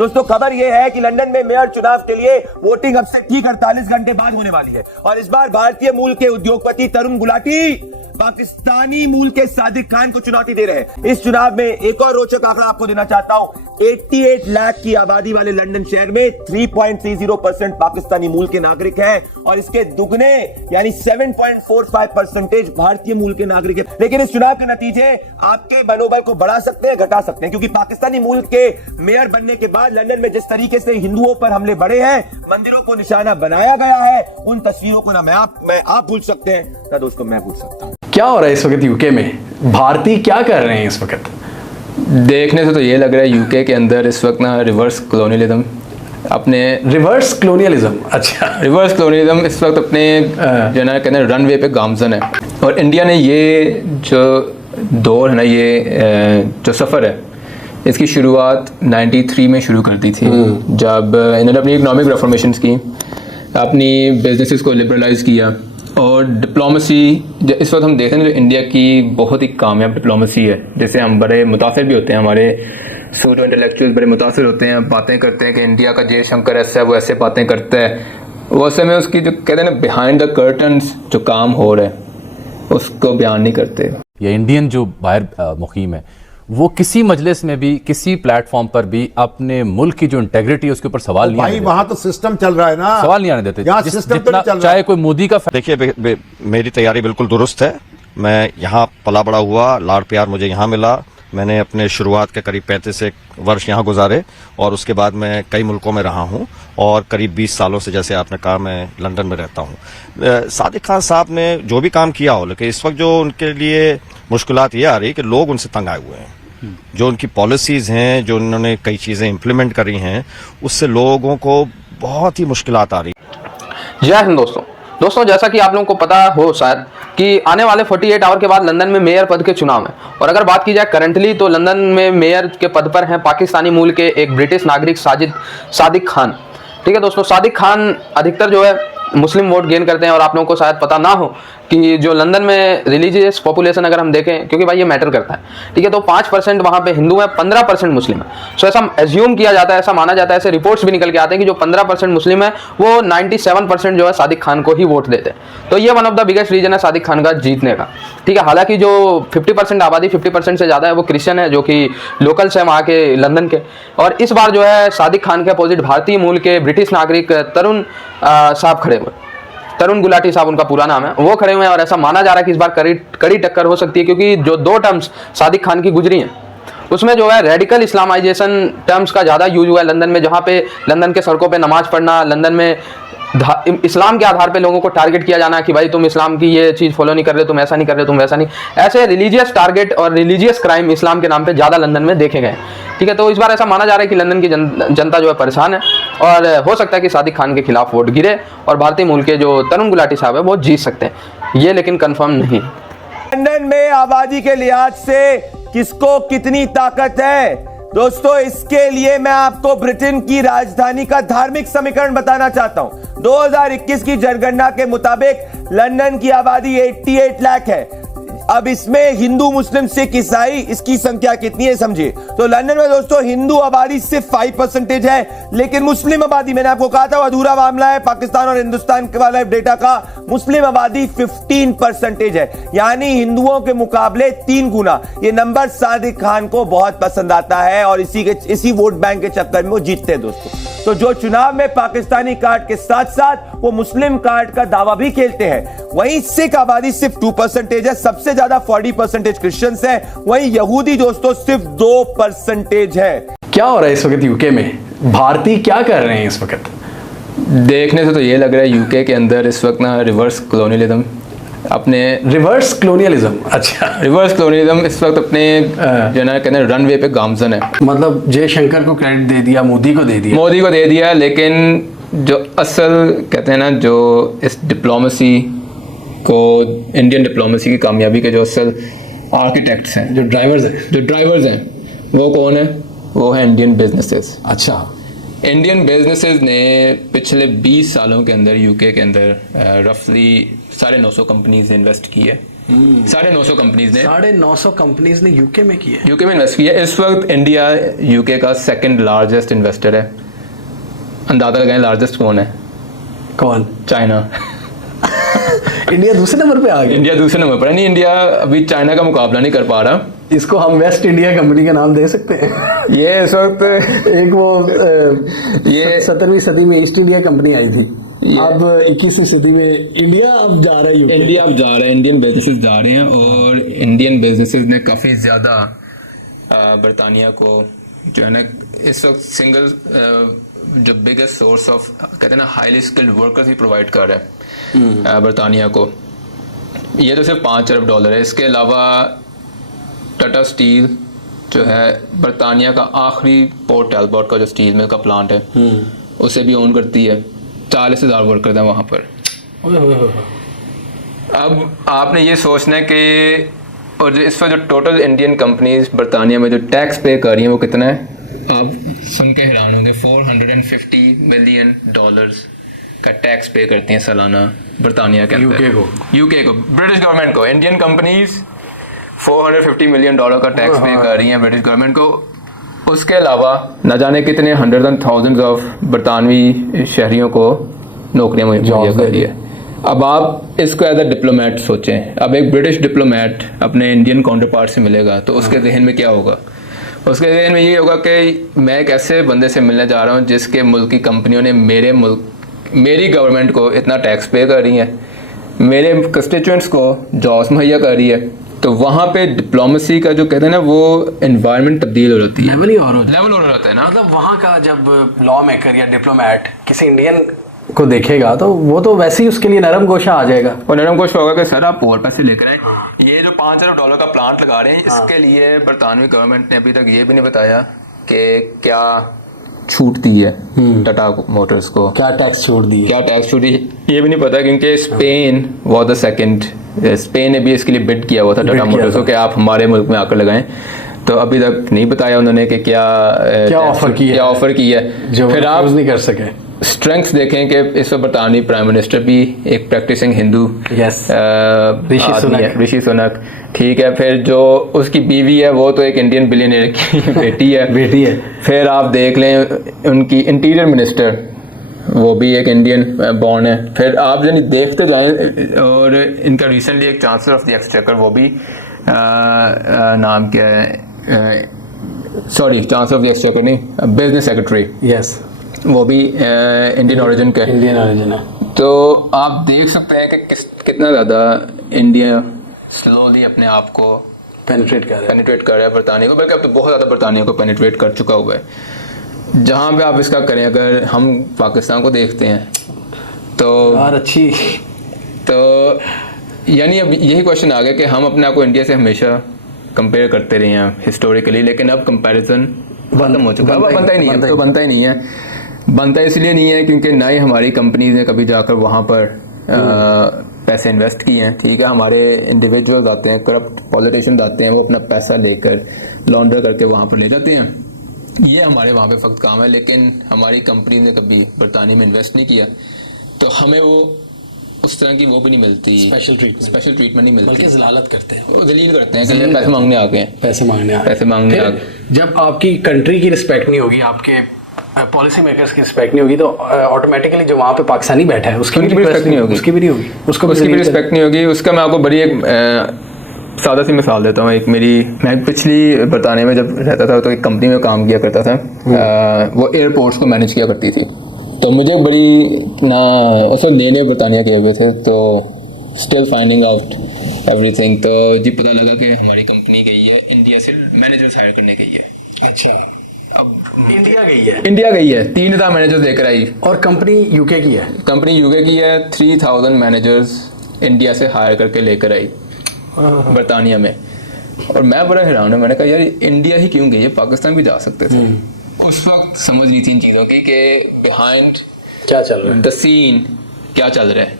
दोस्तों खबर यह है कि लंदन में मेयर चुनाव के लिए वोटिंग अब से ठीक 48 घंटे बाद होने वाली है और इस बार भारतीय मूल के उद्योगपति तरुण गुलाटी पाकिस्तानी मूल के सादिक खान को चुनौती दे रहे हैं। इस चुनाव में एक और रोचक आंकड़ा आपको देना चाहता हूं। 88 लाख की आबादी वाले लंदन शहर में 3.30% पाकिस्तानी मूल के नागरिक हैं और इसके दुगने यानी 7.45% भारतीय मूल के नागरिक हैं। लेकिन इस चुनाव के नतीजे आपके मनोबल को बढ़ा सकते हैं, घटा सकते हैं, क्योंकि पाकिस्तानी मूल के मेयर बनने के बाद लंदन में जिस तरीके से हिंदुओं पर हमले बढ़े हैं, मंदिरों को निशाना बनाया गया है, उन तस्वीरों को ना आप भूल सकते हैं ना दोस्तों मैं भूल सकता हूं। क्या हो रहा है इस वक्त यूके में? भारतीय क्या कर रहे हैं इस वक्त? देखने से तो ये लग रहा है यूके के अंदर इस वक्त ना रिवर्स कलोनियलिज्म अच्छा, रिवर्स कलोनियलिज्म इस वक्त अपने जो ना कहते हैं रनवे पे गामजन है। और इंडिया ने ये जो दौर है ना, ये जो सफ़र है, इसकी शुरुआत 93 में शुरू कर दी थी, जब इन्होंने अपनी इकोनॉमिक रिफॉर्मेशंस की, अपनी बिजनेसेस को लिबरलाइज किया और डिप्लोमेसी। इस वक्त हम देखते हैं जो इंडिया की बहुत ही कामयाब डिप्लोमेसी है, जैसे हम बड़े मुतासिर भी होते हैं, हमारे सूडो इंटेलेक्चुअल्स बड़े मुतासिर होते हैं, बातें करते हैं कि इंडिया का जयशंकर ऐसा है, वो ऐसे बातें करता है। वो असल में उसकी जो कहते हैं ना बिहाइंड द कर्टन्स जो काम हो रहा है उसको बयान नहीं करते। ये इंडियन जो बाहर मुकीम है वो किसी मजलिस में भी, किसी प्लेटफॉर्म पर भी अपने मुल्क की जो इंटेग्रिटी है उसके ऊपर सवाल नहीं आने देते। वहां तो सिस्टम चल रहा है ना, सवाल नहीं आने देते। जितना चाहे कोई मोदी का देखिए, मेरी तैयारी बिल्कुल दुरुस्त है। मैं यहाँ पला बड़ा हुआ, लाड़ प्यार मुझे यहाँ मिला। मैंने अपने शुरुआत के करीब 35 वर्ष यहाँ गुजारे और उसके बाद मैं कई मुल्कों में रहा हूँ और करीब 20 सालों से, जैसे आपने कहा, मैं लंदन में रहता हूँ। सादिक खान साहब ने जो भी काम किया हो, लेकिन इस वक्त जो उनके लिए मुश्किलात ये आ रही कि लोग उनसे तंग आए हुए हैं। जो उनकी पॉलिसीज हैं, जो उन्होंने कई चीजें इंप्लीमेंट करी हैं, उससे लोगों को बहुत ही मुश्किलात आ रही। जय हिंद दोस्तों, जैसा कि आप लोगों को पता हो शायद कि आने वाले 48 आवर के बाद लंदन में मेयर पद के चुनाव हैं। और अगर बात की जाए करंटली, तो लंदन में मेयर के पद पर हैं पाकिस्तानी मूल के एक ब्रिटिश नागरिक सादिक खान। ठीक है दोस्तों, सादिक खान अधिकतर जो है मुस्लिम वोट गेन करते हैं और आप लोगों को शायद पता ना हो कि जो लंदन में रिलीजियस पॉपुलेशन अगर हम देखें, क्योंकि भाई ये मैटर करता है, ठीक है, तो 5% वहाँ पे हिंदू हैं, 15% मुस्लिम है। सो ऐसा एज्यूम किया जाता है, ऐसा माना जाता है, ऐसे रिपोर्ट्स भी निकल के आते हैं कि जो 15% मुस्लिम है वो 97% जो है सादिक खान को ही वोट देते हैं। तो ये one of the biggest reason है सादिक खान का जीतने का। ठीक है, हालांकि जो 50% आबादी 50% से ज़्यादा है वो क्रिश्चियन है, जो कि लोकल्स है वहाँ के लंदन के। और इस बार जो है सादिक खान के अपोजिट भारतीय मूल के ब्रिटिश नागरिक तरुण साहब खड़े हुए, तरुण गुलाटी साहब उनका पूरा नाम है, वो खड़े हुए हैं। और ऐसा माना जा रहा है कि इस बार कड़ी टक्कर हो सकती है, क्योंकि जो 2 टर्म्स सादिक खान की गुजरी हैं उसमें जो है रेडिकल इस्लामाइजेशन टर्म्स का ज़्यादा यूज हुआ है लंदन में, जहाँ पे लंदन के सड़कों पे नमाज पढ़ना, लंदन में इस्लाम के आधार पे लोगों को टारगेट किया जाना कि भाई तुम इस्लाम की ये चीज़ फॉलो नहीं कर रहे, तुम ऐसा नहीं कर रहे, तुम वैसा नहीं, ऐसे रिलीजियस टारगेट और रिलीजियस क्राइम इस्लाम के नाम पे ज़्यादा लंदन में देखे गए। ठीक है, तो इस बार ऐसा माना जा रहा है कि लंदन की जनता जो है परेशान है और हो सकता है कि सादिक खान के खिलाफ वोट गिरे और भारतीय मूल के जो तरुण गुलाटी साहब है वो जीत सकते हैं, ये लेकिन कन्फर्म नहीं। लंदन में आबादी के लिहाज से किसको कितनी ताकत है दोस्तों, इसके लिए मैं आपको ब्रिटेन की राजधानी का धार्मिक समीकरण बताना चाहता हूं। 2021 की जनगणना के मुताबिक लंदन की आबादी 88 लाख है। अब इसमें हिंदू, मुस्लिम, सिख, ईसाई, इसकी संख्या कितनी है समझिए। तो लंदन में दोस्तों हिंदू आबादी सिर्फ 5% है, लेकिन मुस्लिम आबादी, मैंने आपको कहा था अधूरा मामला है पाकिस्तान और हिंदुस्तान के वाले डेटा का, मुस्लिम आबादी 15% है, यानी हिंदुओं के मुकाबले 3 गुना। ये नंबर सादिक खान को बहुत पसंद आता है और इसी वोट बैंक के चक्कर में वो जीतते हैं दोस्तों। तो जो चुनाव में पाकिस्तानी कार्ड के साथ साथ वो मुस्लिम कार्ड का दावा भी खेलते हैं। वहीं सिख आबादी सिर्फ 2% है, सबसे ज्यादा 40% क्रिश्चियंस है, वहीं यहूदी दोस्तों सिर्फ 2% है। क्या हो रहा है इस वक्त यूके में? भारतीय क्या कर रहे हैं इस वक्त? देखने से तो ये लग रहा है यूके के अंदर इस वक्त ना रिवर्स कलोनियलिज्म इस वक्त अपने जो ना कहते हैं रनवे पे गामजन है। मतलब जयशंकर को क्रेडिट दे दिया, मोदी को दे दिया, लेकिन जो असल कहते हैं ना, जो इस डिप्लोमेसी को, इंडियन डिप्लोमेसी की कामयाबी के जो असल आर्किटेक्ट्स हैं, जो ड्राइवर्स हैं, वो कौन है? वो है इंडियन बिजनेसेस। अच्छा, इंडियन बिजनेसेस ने पिछले 20 सालों के अंदर यूके के अंदर रफली 950 कंपनीज इन्वेस्ट की है 950 कंपनीज ने 950 कंपनीज ने यूके में की है। यूके में इन्वेस्ट किया। इस वक्त इंडिया यूके का सेकंड लार्जेस्ट इन्वेस्टर है। अंदाजा लगाएं लार्जेस्ट कौन है? कौन? चाइना। इंडिया दूसरे नंबर पे आ गया। इंडिया दूसरे नंबर पर है। नहीं, इंडिया अभी चाइना का मुकाबला नहीं कर पा रहा। इसको हम वेस्ट इंडिया कंपनी का नाम दे सकते हैं। ये इस वक्त एक वो ये 17वीं सदी में ईस्ट इंडिया कंपनी आई थी, अब 21वीं सदी में इंडिया अब जा रहा है यूके। इंडिया अब जा रहा है, इंडियन बिजनेसेस जा रहे हैं और इंडियन बिजनेसेस ने काफ़ी ज़्यादा बरतानिया को जो है ना इस वक्त सिंगल जो बिगेस्ट सोर्स ऑफ कहते हैं ना हाईली स्किल्ड वर्कर्स ही प्रोवाइड कर रहा है बरतानिया को। ये तो सिर्फ $5 अरब है। इसके अलावा टाटा स्टील जो है बरतानिया का आखिरी पोर्ट एल्बर्ट का जो स्टील मिल का प्लांट है उसे भी ओन करती है। 40,000 वर्कर हैं वहाँ पर। अब आपने ये सोचना है कि और जो इस पर जो टोटल इंडियन कंपनीज बरतानिया में जो टैक्स पे कर रही हैं वो कितना है? आप सुन के हैरान होंगे, $450 मिलियन का टैक्स पे करती हैं सालाना बरतानिया के अंदर। यूके को ब्रिटिश गवर्नमेंट को। इंडियन कंपनीज $450 मिलियन का टैक्स पे कर रही हैं ब्रिटिश गवर्नमेंट को। उसके अलावा न जाने कितने हंड्रेड एंड थाउजेंड्स ऑफ बरतानवी शहरियों को नौकरियां मुहैया कर रही है। अब आप इसको एज अ डिप्लोमेट सोचें। अब एक ब्रिटिश डिप्लोमेट अपने इंडियन काउंटर पार्ट से मिलेगा तो उसके जहन में क्या होगा? उसके जहन में ये होगा कि मैं एक ऐसे बंदे से मिलने जा रहा हूँ जिसके मुल्क की कंपनियों ने मेरी गवर्नमेंट को इतना टैक्स पे कर रही है, मेरे कंस्टिट्यूएंट्स को जॉब्स मुहैया कर रही है। तो वहाँ पे डिप्लोमेसी का जो कहते हैं ना वो एनवायरनमेंट तब्दील हो जाती है, लेवल ही और हो जाता है ना। मतलब वहाँ का जब लॉ मेकर या डिप्लोमेट किसी इंडियन को देखेगा तो वो तो वैसे ही उसके लिए नरम गोशा आ जाएगा। और नरम गोशा होगा कि सर आप और पैसे लेकर आए। ये जो $5 अरब का प्लांट लगा रहे हैं इसके लिए बरतानवी गवर्नमेंट ने अभी तक ये भी नहीं बताया कि क्या छूट दी है टाटा मोटर्स को, क्या टैक्स छूट दी ये भी नहीं पता, क्योंकि Spain was the second. Spain ने भी इसके लिए बिड किया हुआ था टाटा मोटर्स को कि आप हमारे मुल्क में आकर लगाएं। तो अभी तक नहीं बताया उन्होंने कि क्या ऑफर की है। फिर आप नहीं कर सके। स्ट्रेंथ्स देखें कि इस वक्त बरतानवी प्राइम मिनिस्टर भी एक प्रैक्टिसिंग हिंदू ऋषि सुनक, ठीक है। फिर जो उसकी बीवी है वो तो एक इंडियन बिलियनियर की बेटी है। फिर आप देख लें उनकी इंटीरियर मिनिस्टर वो भी एक इंडियन बॉर्न है। फिर आप जब देखते जाएं और इनका रिसेंटली एक चांसलर ऑफ द एक्सचेकर वो भी नाम क्या है, sorry chancellor of the exchequer नहीं, बिजनेस सेक्रेटरी, यस, वो भी इंडियन ओरिजिन का है। तो आप देख सकते हैं कि कितना ज़्यादा इंडिया स्लोली अपने आप को पेनिट्रेट कर रहा है बरतानिया को, बल्कि अब तो बहुत ज़्यादा बरतानिया को पेनिट्रेट कर चुका हुआ है। जहाँ पे आप इसका करें, अगर हम पाकिस्तान को देखते हैं तो यार अच्छी तो यानी अब यही क्वेश्चन आ गया कि हम अपने आप को इंडिया से हमेशा कंपेयर करते रहे हैं हिस्टोरिकली, लेकिन अब कंपैरिजन खत्म हो चुका है। अब बनता ही नहीं है। बनता इसलिए नहीं है क्योंकि ना ही हमारी कंपनीज ने कभी जाकर वहाँ पर पैसे इन्वेस्ट किए हैं, ठीक है। हमारे इंडिविजुअल्स आते हैं, करप्ट पॉलिटिशियंस आते हैं, वो अपना पैसा लेकर लॉन्डर करके वहाँ पर ले जाते हैं। ये हमारे वहाँ पे फक्त काम है, लेकिन हमारी कंपनी ने कभी बरतानिया में इन्वेस्ट नहीं किया, तो हमें वो उस तरह की वो भी नहीं मिलती, स्पेशल ट्रीटमेंट नहीं मिलती, बल्कि ज़लालत करते हैं, वो दलील करते हैं कि पैसे मांगने आ गए, पैसे मांगने आ गए। जब आपकी कंट्री की रिस्पेक्ट नहीं होगी, आपके पॉलिसी मेकर्स की रिस्पेक्ट नहीं होगी, तो ऑटोमेटिकली जो वहाँ पे पाकिस्तानी बैठा है उसकी भी रिस्पेक्ट नहीं होगी, उसकी भी रिस्पेक्ट नहीं होगी। उसका मैं आपको बड़ी एक सादा सी मिसाल देता हूँ। मैं पिछली बरतानिया में जब रहता था तो एक कंपनी में काम किया करता था, वो एयरपोर्ट्स को मैनेज किया करती थी। तो मुझे बड़ी ना उस वक्त नए बरतानिया गए हुए थे, तो स्टिल फाइंडिंग आउट एवरीथिंग। तो जी पता लगा कि हमारी कंपनी गई है इंडिया से मैनेजर्स हायर करने गई है। अच्छा, अब इंडिया गई है 3,000 मैनेजर्स लेकर आई, और कंपनी यूके की है 3,000 मैनेजर्स इंडिया से हायर करके लेकर आई बरतानिया में। और मैं बड़ा हैरान हूँ, मैंने कहा यार इंडिया ही क्यों गई है, पाकिस्तान भी जा सकते थे। उस वक्त समझ नहीं थी इन चीज़ों की कि बिहाइंड क्या चल रहा है, द सीन क्या चल रहा है।